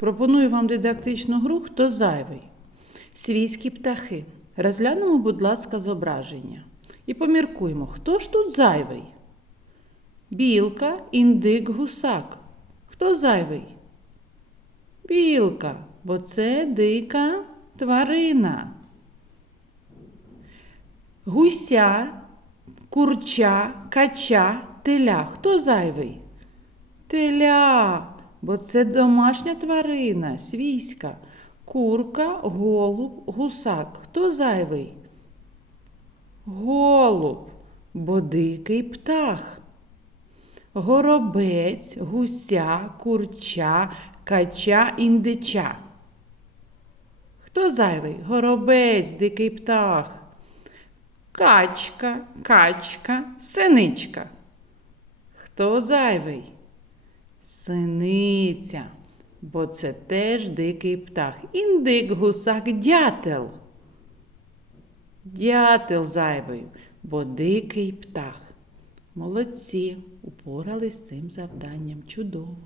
Пропоную вам дидактичну гру Хто зайвий? Свійські птахи. Розглянемо, будь ласка, зображення. І поміркуємо, хто ж тут зайвий? Білка, індик, гусак. Хто зайвий? Білка, бо це дика тварина. Гуся, курча, кача, теля. Хто зайвий? Теля, бо це домашня тварина, свійська. Курка, голуб, гусак. Хто зайвий? Голуб, бо дикий птах. Горобець, гуся, курча, кача, індича. Хто зайвий? Горобець, дикий птах. Качка, качка, синичка. Хто зайвий? Синиця, бо це теж дикий птах. Індик, гусак, дятел. Дятел зайвий, бо дикий птах. Молодці, упорались з цим завданням. Чудово.